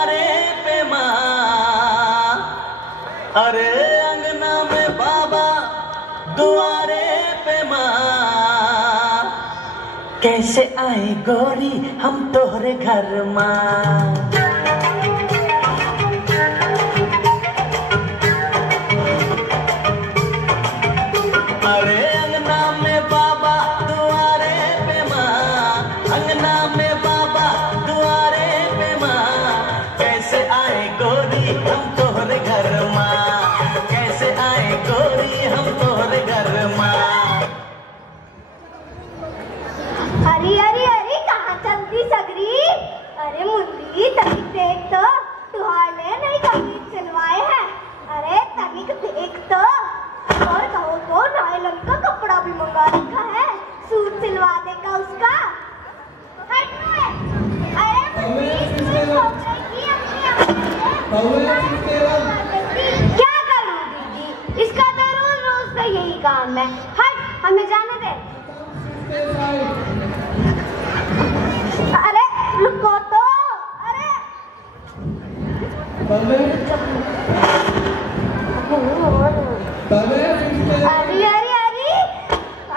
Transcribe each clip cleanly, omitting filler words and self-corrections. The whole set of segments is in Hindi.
दुआरे पे माँ, अरे अंगना में बाबा दुआरे पे माँ, कैसे आए गोरी हम तोहरे घर माँ। अरे अंगना में बाबा दुआरे पे माँ, अंगना में बाबा दुआरे पे माँ, कैसे आए गोरी हम तोहरे घर माँ, कैसे आए गोरी हम तोहरे घर माँ। अरे अरे अरे कहाँ चलती सगरी? अरे मुंडी तनिक देख तो, तुहाने नहीं कमीज सिलवाए हैं। अरे तनिक देख तो, और कहो तो नायलॉन का कपड़ा भी मंगा रखा है, सूट सिलवा देगा उसका। अरे मुंडी क्या करूँ दीदी, इसका तो रोज रोज का यही काम है। हट, हमें जाने दे। अरे रुको तो, अरे अरे अरे अरे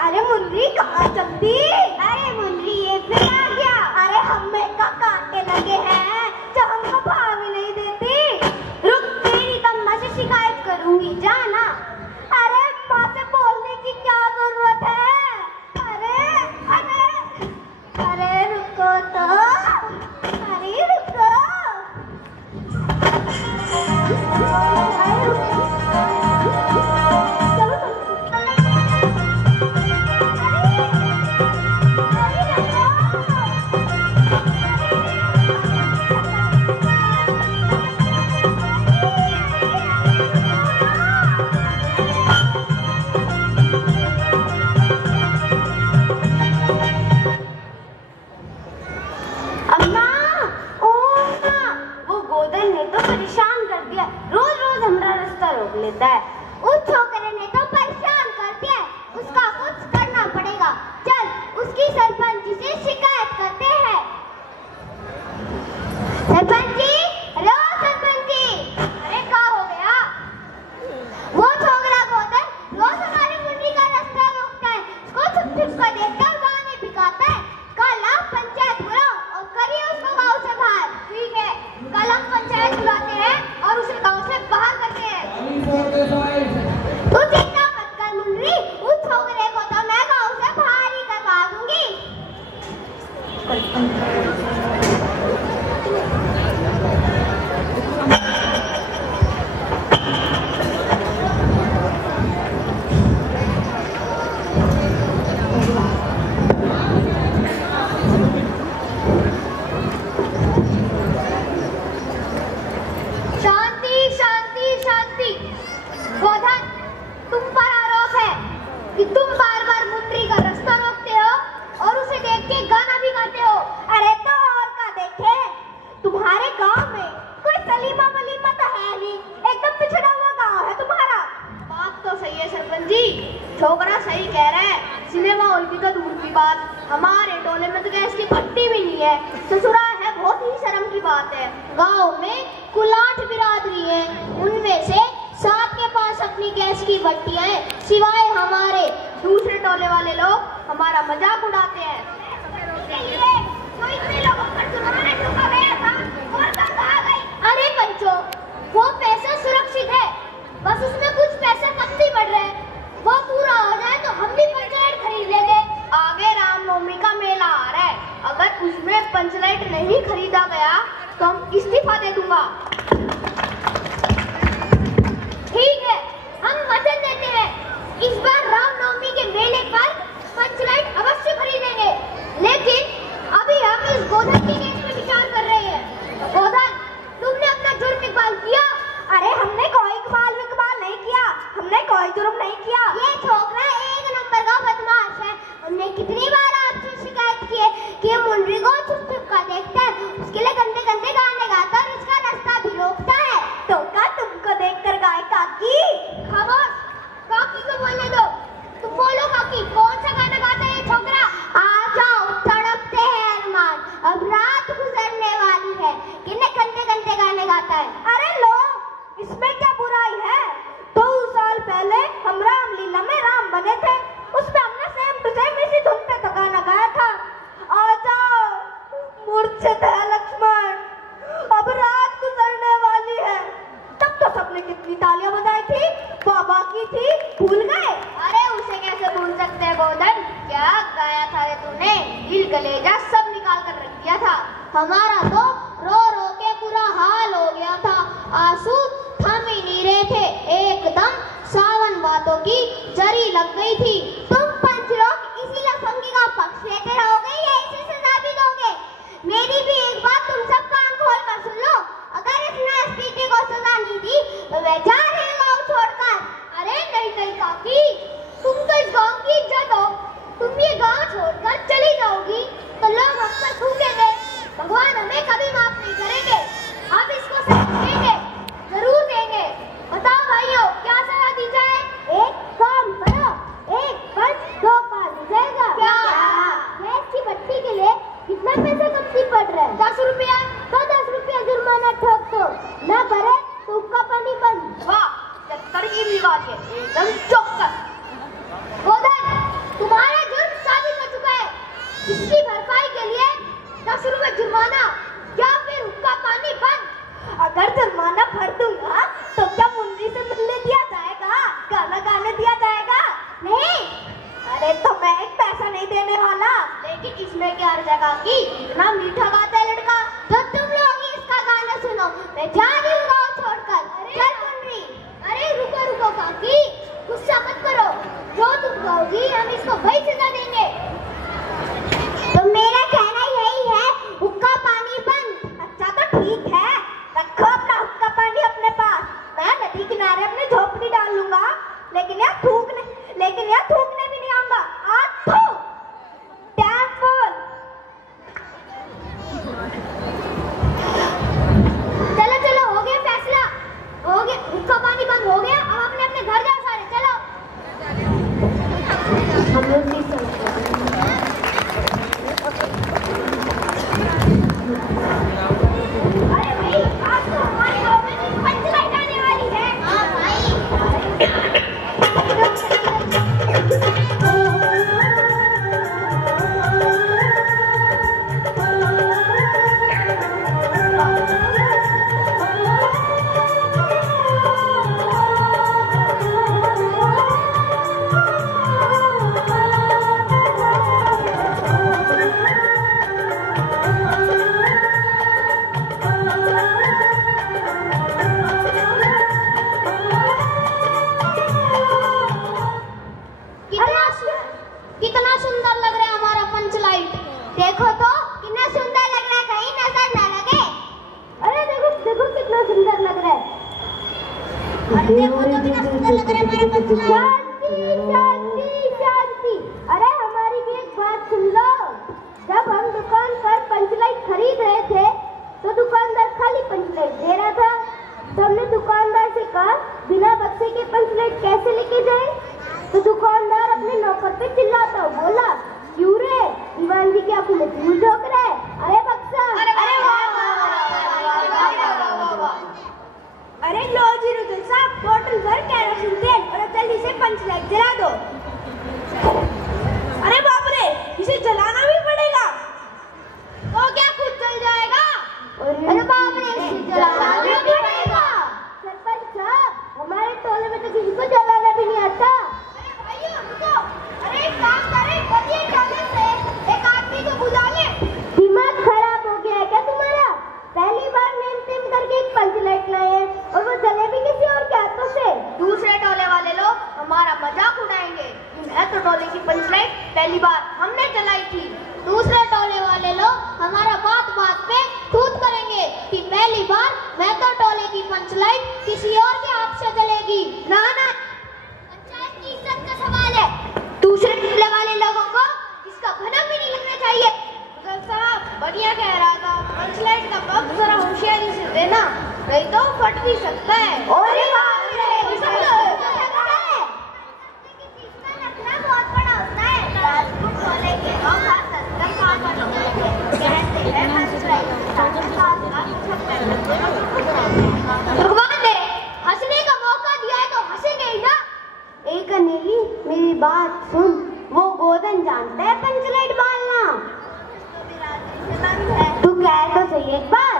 अरे मुन्नी कहाँ चलती? अरे मुन्नी ये फिर आ गया। अरे हमें का कांटे लगे हैं जो हमको भाव ही नहीं देती। रुक, तेरी तम्मा से शिकायत करूंगी, जाना। अरे माँ से बोलने की क्या जरूरत है? अरे अरे अरे रुको तो, अरे रुको। लेता है। उस छोकरे ने तो परेशान कर दिया, उसका कुछ करना पड़ेगा। चल उसकी सरपंच जी से शिकायत करते हैं। सरपंच जी, हेलो सरपंच जी। अरे क्या हो गया? वो छोकरा गोदन रोज हमारी मुंडी का रास्ता रोकता है, उसको छुप छुप कर देखता है, गाने बिगाता है। कल आप पंचायत बुलाओ और करिए उसको गाँव से बाहर। ठीक है, कल हम पंचायत बुलाते हैं और उसे गाँव से बाहर करते हैं। तू चिंता मत कर मुन्नी, उस छोकरे को तो मैं गाँव से बाहर ही करवा दूंगी। शांति शांति शांति। गोधन, तुम पर आरोप है कि तुम बार बार मुन्नी का रास्ता रोकते हो और उसे देख के गाना भी गाते हो। अरे तो और क्या देखे? तुम्हारे गांव में कोई सलीमा वलीमा तो है नहीं, एकदम पिछड़ा हुआ गांव है तुम्हारा। बात तो सही है सरपंच जी, छोकरा सही कह रहा है। सिनेमा हॉल की तो दूर की बात, हमारे टोले में तो गैस की भट्टी भी नहीं है। ससुराल है, बहुत ही शर्म की बात है। गाँव में कुल 8 बिरादरी है, उनमें से 7 के पास अपनी गैस की भट्टियां हैं, सिवाय हमारे। दूसरे टोले वाले लोग हमारा मजाक उड़ाते हैं। तो इतने लोगों पर जुर्माना ठोका गया था और कब आ गई? अरे पंचो, वो पैसा सुरक्षित है, बस उसमें कुछ पैसे कमती पड़ रहे हैं। वो पूरा हो जाए तो हम भी पंचलाइट खरीद लेंगे। आगे रामनवमी का मेला आ रहा है, अगर उसमें पंचलाइट नहीं खरीदा गया तो हम इस्तीफा दे दूंगा। ठीक है, हम वचन देते हैं, इस बार रामनवमी के मेले पर पंचलाइट अवश्य खरीदेंगे। लेकिन अभी हम इस गोधन के केस में विचार कर रहे हैं। गोधन, तुमने अपना जुर्म इकबाल किया? अरे हमने कोई इकबाल नहीं किया, हमने कोई जुर्म नहीं किया। ये छोकरा एक नंबर का बदमाश है। हमने कितनी बार आपसे शिकायत की है कि मुन्नी को छुप छुप कर देखता है, उसके लिए गंदे गंदे गाने गाता है और उसका रास्ता भी रोकता है। तो क्या तुमको देखकर गाय काकी? खामोश, काकी को बोलने दो। भूल गए? अरे उसे कैसे भूल सकते हैं गोदन? क्या गाया था रे तूने? दिल कलेजा सब निकाल कर रख दिया था। हमारा तो रो रो के पूरा हाल हो गया था, आंसू थम ही नहीं रहे थे। एकदम सावन बातों की जरी लग गई थी। तुम पंच लोग इसी लफंगी का पक्ष लेते रहोगे या इसे सजा भी दोगे? मेरी भी एक बात तुम सब कान खोल कर सुन लो। अगर इसने एसपीटी को सजा नहीं दी तो वह जा रहे गाँव छोड़कर। अरे नहीं काकी, तुम तो इस गाँव की इज्जत हो। तुम ये गाँव छोड़कर चली जाओगी तो लोग हम पर थूकेंगे। भगवान हमें कभी माफ नहीं करेंगे। अब इसको सजा देंगे, जरूर देंगे। बताओ भाइयों, क्या सजा दी जाए? एक काम करो, एक पंच 2 पाल हो जाएगा। क्या? गैस की बत्ती के लिए कितना पैसा कमती पड़ रहा है? 10 रुपया। तो 10 रुपया जुर्माना ठोक दो, न भरे तो उसका पानी बंद। वाह, तरकीब निकाली है, एकदम चौकस। गोदन, तुम्हारा जुर्म साबित हो चुका है। इसकी भरपाई के लिए 10 रुपए जुर्माना या फिर उसका पानी बंद। अगर जुर्माना भर दूंगा तो क्या मुंडी से मिलने दिया जाएगा? गाना गाने दिया जाएगा? नहीं। अरे तो मैं एक पैसा नहीं देने वाला। लेकिन इसमें क्या अर्जा की? इतना मीठा गाता है लड़का। जो तुम लोग इसका गाना सुनो, मैं जा रही हूँ गाँव छोड़कर। चल मुंडी। अरे रुको काकी, गुस्सा मत करो। जो तुम कहोगी हम इसको वही सजा देंगे। तो मेरा कहना यही है, हुक्का पानी बंद। अच्छा तो ठीक है, रखो अपना हुक्का पानी अपने पास। मैं नदी किनारे अपनी झोपड़ी डाल लूंगा, लेकिन यहाँ थूकने भी नहीं आऊंगा। आज थूक। डैम फूल। चलो हो गया फैसला, हो गया। हुक्का पानी बंद हो गया। अब अपने अपने घर जाओ सारे, चलो। हम लोग भी अरे भाई, आज तो हमारे गाँव में पंचलाइट आने वाली है। हाँ भाई। कितना सुंदर लग रहा है हमारा पंचलाइट। देखो तो कितना सुंदर लग रहा है, कहीं नजर ना लगे। अरे देखो कितना सुंदर लग रहा है। अरे देखो तो कितना सुंदर लग रहा है हमारा पंचलाइट। शांति। अरे हमारी भी एक बात सुन लो। जब हम दुकान पर पंचलाइट खरीद रहे थे तो दुकानदार खाली पंचलाइट दे रहा था। तो हमने दुकानदार से कहा, बिना बक्से के पंचलाइट कैसे लेके जाए? तो दुकानदार अपने नौकर पे चिल्लाता हुआ बोला, क्यों रे, दीवान जी क्या आपको धूल झोंक रहा है? अरे बक्सा। अरे अरे लो जी रुद्र साहब, बोतल भर केरोसिन तेल और जल्दी से पंचलाइट जला दो। अरे बाप रे, इसे जलाना भी पड़ेगा। तो क्या खुद जल जाएगा? अरे बाप रे, इसे जलाना भी पड़ेगा। सरपंच साहब, हमारे टोले में तो किसी को जलाना भी नहीं आता। अरे एक काम करें, बलिए टोले से एक आदमी को बुला ले। दिमाग खराब हो गया है क्या तुम्हारा? पहली बार नेम टेम करके एक पंचलाइट लाए हैं और वो जले भी किसी और के हाथों से। दूसरे टोले वाले लोग हमारा मजाक उड़ाएंगे। मैं तो टोले की पंचलाइट पहली बार हमने जलाई थी। दूसरे टोले वाले लोग हमारा बात पे तूत करेंगे कि पहली बार मैं तो टोले की पंचलाइट किसी और के हाथ से जलेगी। ना, पंचायत की इज्जत का सवाल है। दूसरे टोले वाले लोगों को इसका भनक भी नहीं लगना चाहिए। साहब बढ़िया कह रहा था, पंचलाइट का बग जरा होशियारी से देना, नहीं तो फट भी सकता है। अरे बाप रे, बहुत बड़ा होता है। राजपूत टोले के लोग भगवान ने हंसने का मौका दिया है तो हंसेंगे ही ना। एक अनिली, मेरी बात सुन, वो गोदन जानता है पंचलाइट बालना। तू कह तो सही एक बार।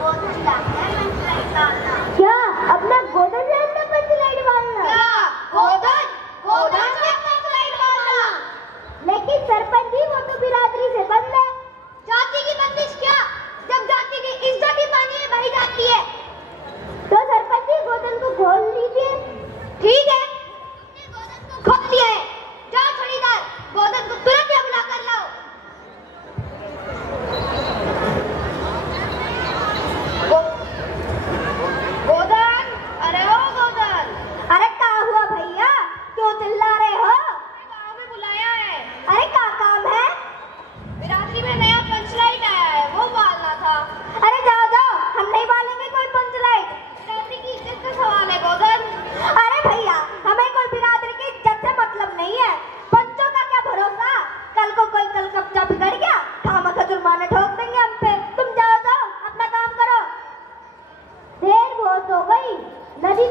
गोदन जानता है पंचलाइट बालना। क्या अब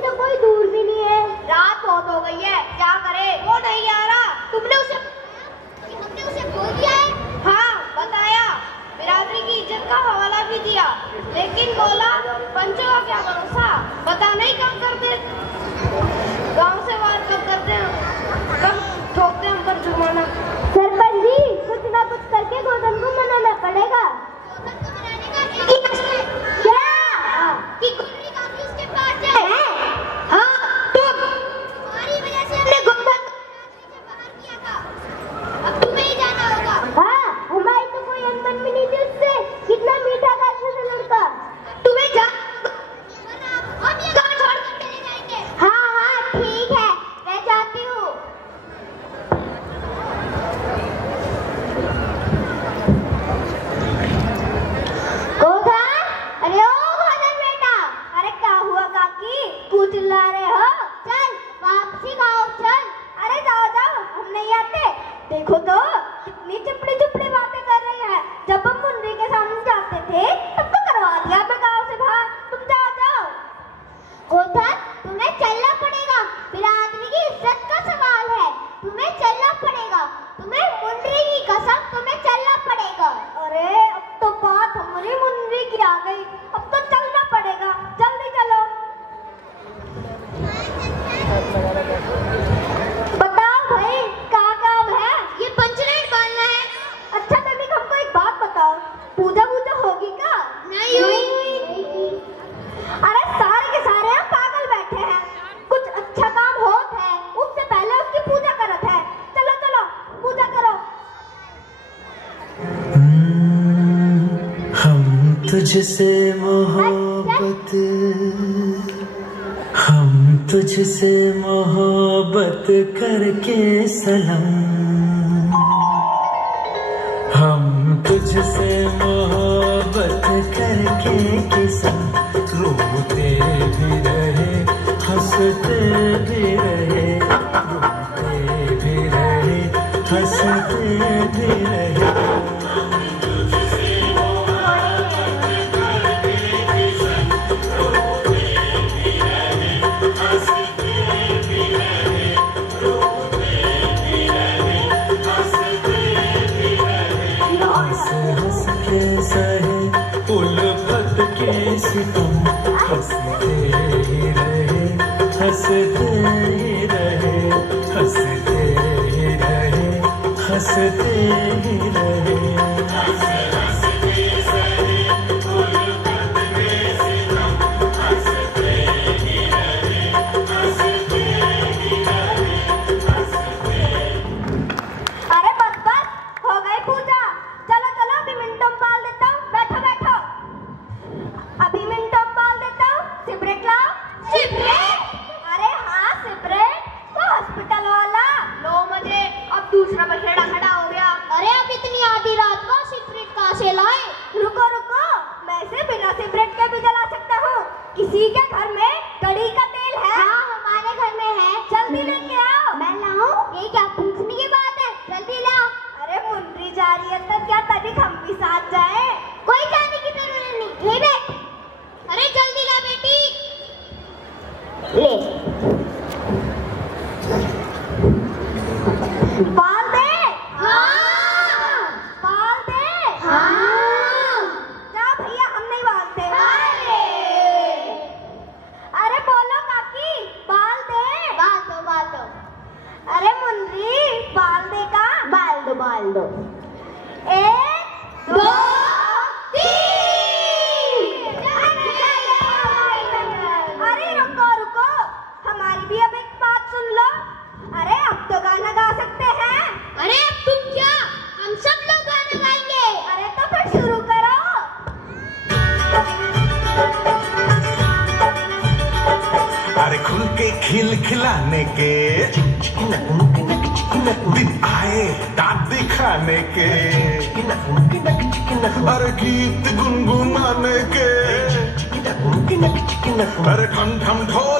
तो कोई दूर भी नहीं है। रात बहुत हो गई है, क्या करे? वो नहीं आ रहा। हमने उसे बोल दिया है? हाँ बताया, बिरादरी की इज्जत का हवाला भी दिया, लेकिन बोला पंचों का क्या भरोसा, पता नहीं कब करते गांव से बाहर, कब करते हैं, कब ठोकते हम पर जुर्माना। सरपंच जी कुछ ना कुछ करके गोधन को मनाना पड़ेगा। गोधन को मनाने का क्या? कि गुर्री काफी उसके पास है। हाँ तुम, तुम्हारी वजह से हमने गोधन को बाहर किया था, अब तुम्हें ही जाना होगा। हाँ हमारी तो कोई अनबन भी नहीं थी उससे, कितना मीठा था अच्छा लड़का। तुम्हें जा, हम ये गाँव छोड़ कर चले जाएंगे। हाँ हाँ ठीक है, मैं जाती हूँ। गोधन, अरे ओ गोधन बेटा, अरे क्या हुआ काकी, क्यों चिल्ला रहे हो? चल वापसी गाँव चल। अरे जाओ जाओ, हम नहीं आते। देखो तो कितनी चिपड़ी चिपड़ी बातें कर रही है। जब हम मुन्नी के सामने जाते थे तब तो करवा दिया मैं गाँव से बाहर। तुम जाओ जाओ। गोधन तुम्हें चलना पड़ेगा, बिरादरी की इज्जत का सवाल है, तुम्हें चलना पड़ेगा, तुम्हें मुन्नी की कसम, तुम्हें चलना पड़ेगा। अरे अब तो बात हमारी मुन्नी की आ गई, अब तो चलना पड़ेगा, जल्दी चलो। बताओ भाई क्या काम है? ये पंचनाइट बांधना है। अच्छा तभी हमको एक बात बताओ, पूजा वूजा होगी क्या? नहीं हुई। अरे सारे के सारे हम पागल बैठे हैं, कुछ अच्छा काम होता है उससे पहले उसकी पूजा करत है। चलो चलो पूजा करो। हम तुझसे मोहब्बत, हम तुझसे मोहब्बत करके सनम, हम तुझसे मोहब्बत करके किस्म, रोते भी रहे हंसते भी रहे, रोते भी रहे हंसते भी रहे। उल्फत के सितम, हंसते ही रहे हंसते ही रहे, हंसते ही रहे हंसते ही रहे। अरे बस बस हो गई पूजा, चलो चलो अभी मिनटों में पाल देता हूँ। बैठो बैठो, अभी मिनटों में पाल देता हूँ। सिगरेट लाओ। सिगरेट? अरे हाँ सिगरेट, वो हॉस्पिटल वाला। लो मजे, अब दूसरा बछड़ा खड़ा हो गया। अरे अब इतनी आधी रात को सिगरेट कहाँ से लाए? रुको रुको, मैं इसे बिना सिगरेट के भी जला सकता हूँ। किसी के घर में कड़ी का तेल है? हाँ हमारे घर में है। जल्दी लेके आओ। मैं लाऊं? ये क्या पूछने की बात है, जल्दी लाओ। अरे मुन्नी जा रही है तो क्या तनिक हम भी साथ जाए? कोई जाने की जरूरत नहीं, ये बैठ। अरे जल्दी ला बेटी। ले बाल दे। हाँ बाल दे। हाँ जा भैया, हम नहीं बालते। अरे बोलो काकी, बाल दे। बाल दो बाल दो। अरे मुन्नी बाल देगा? बाल दो बाल दो। 1 2 3। अरे रुको रुको, हमारी भी अब एक बात सुन लो। अरे अब तो गाना गा सकते हैं। अरे अब तुम क्या, हम सब लोग गाना गाएंगे। अरे तो फिर शुरू करो। अरे खुल के खिल खिलाने के दिन आए, दांत दिखाने के, अरे गीत गुनगुनाने के, अरे ठम ठम ढोल